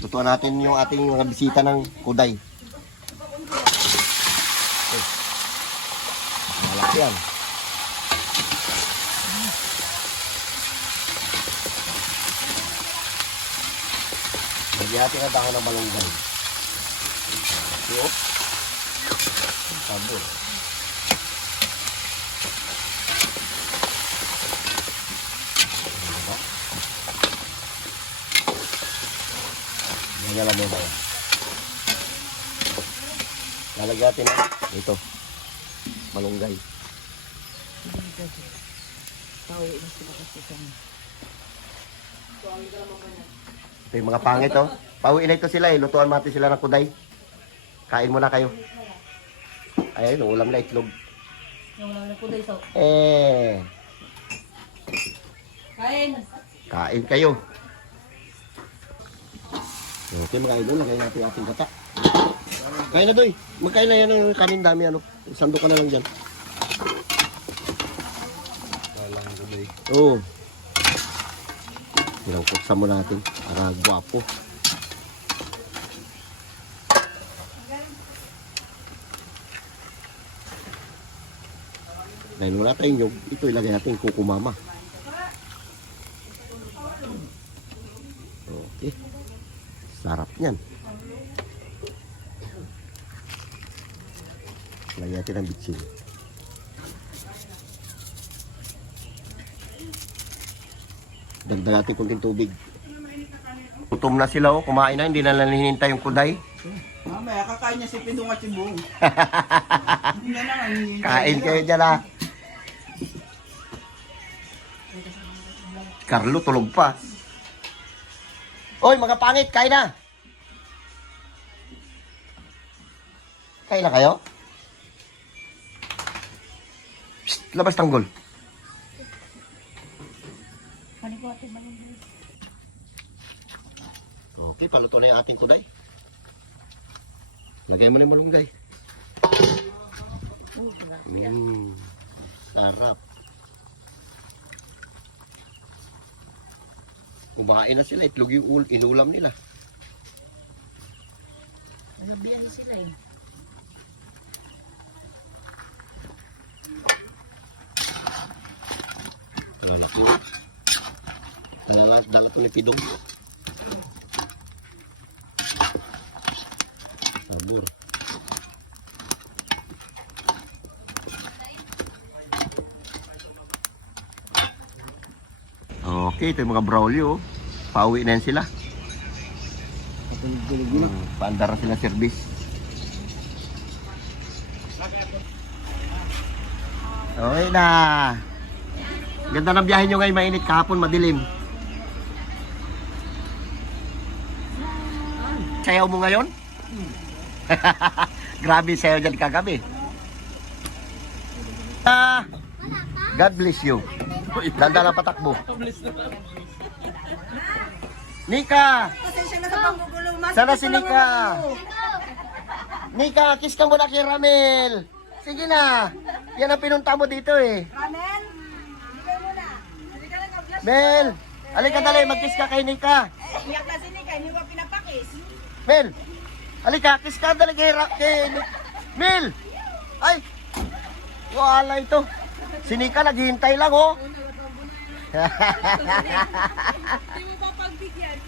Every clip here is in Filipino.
Lutuan natin yung ating mga bisita ng kuday. Malaki yan. Lagyan natin ang dahon ng malunggay. Okay. Sabor. Lagyan mo ba yan? Lalagyan natin ito. Malunggay. Pauwi na sila kasi kami. Ito yung mga pangit, oh. Pauwi na ito sila, eh. Lutuan natin sila ng kuday. Kain muna kayo. Ayun, ulam na itlog. Yung ulam na kuday, so. Kain! Kain kayo. Okay, mga idol, lagay natin ating kata. Kain na, Doy. Magkain na yan ng kanin dami, ano. Sando ka na lang dyan. Oo. Ilang kuksa mo natin. Para guwapo. Dahil wala tayong nyug, ito ilagay natin kukumama. Okay. Sarap yan. Lagyan natin ang bitsin. Dagdag natin kunting tubig. Gutom na sila, oh. Kumain na, hindi na lang hinintay yung kuday. Mamaya kakain niya si Pindong at si Buong. Kain kayo dyan, ah. Carlo, tulog pa. Oy, mga pangit, kain na. Kain na kayo? Psst, labas tanggol. Okay, paluto na yung ating kuday. Lagay mo na yung malunggay. Sarap. Kumain na sila, itlog yung inulam nila. Ano biyahe sila eh? Lalaki. Dala ito ni Pidong. Sabor. Okay, ito yung mga braulio. Pauwi na yan sila. Paandar na sila service. Okay na. Ganda ng biyahe nyo ngayon, mainit kahapon, madilim. Sayaw mo ngayon? Grabe sayaw dyan kagabi. God bless you. Danda lang patakbo. Nika! Pasensya na sa panggugulo. Sana si Nika. Nika, kiss ka muna kay Ramel. Sige na. Yan ang pinunta mo dito eh. Ramel? Bigay mo na. Hindi ka nag-flash. Mel, alika dali, mag-kiss ka kay Nika. Iyak na si Nika, hindi mo pinapakis. Mel, alika, kiss ka dali kay Mel! Ay! Wala ito. Si Nika naghihintay lang, oh. Hindi mo pa pagbigyan.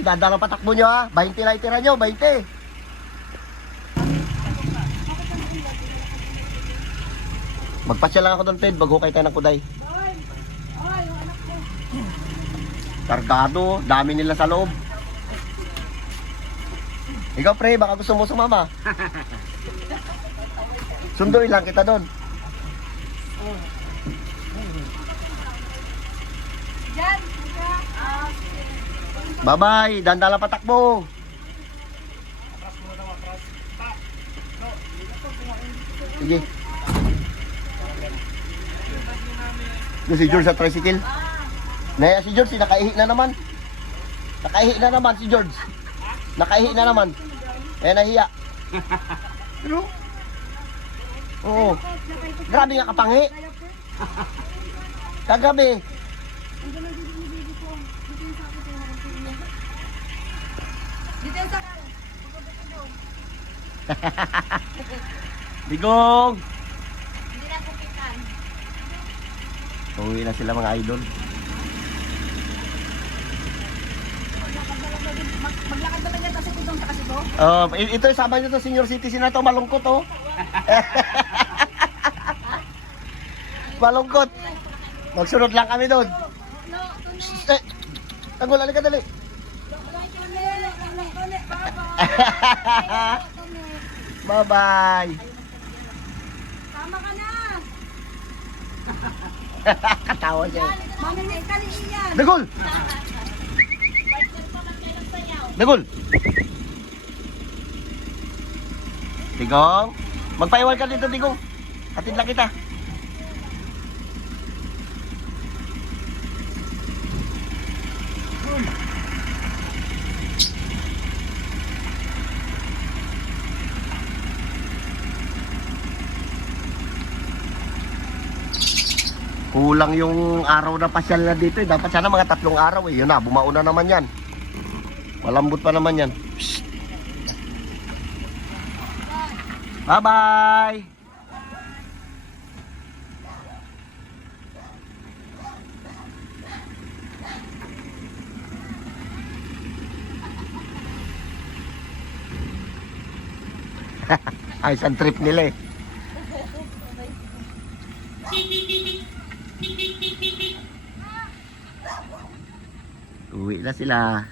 Ganda ng patakbo nyo, ha. 20 lang itira nyo, 20. Magpasya lang ako doon, Ted. Maghukay tayo ng kuday. Kargado, dami nila sa loob. Ikaw, pre, baka gusto mo sumama. Sunduin lang kita doon. Bye-bye, dandalang patakbo. Sige. Doon si George sa tricycle. Naya si George, nakaihi na naman. Nakaihi na naman si George. Nakaihi na naman. Eh, nahiya. Ano? Oo. Grabe nga kapangi. Kagabi. Digong! Hindi na kupitan. Uwi na sila mga idol. Maglakad na lang yan kasi itong sa kasi to. Ito sama nyo to, senior citizen na to, malungkot oh. Malungkot. Magsunod lang kami doon. Tanggol, alika dali. Bye-bye. Tama ka na. Katawa siya. Mamimik ka ni Ian. Dagol! Dagol! Digong, magpaiwan ka dito, Digong. Hatid lang kita. Kulang yung araw na pasyal na dito eh. Dapat sana mga 3 araw eh. Yun na, bumao na naman yan. Malambot pa naman yan. Psst. Bye-bye! Ay, isang trip nila eh. Uwi na sila.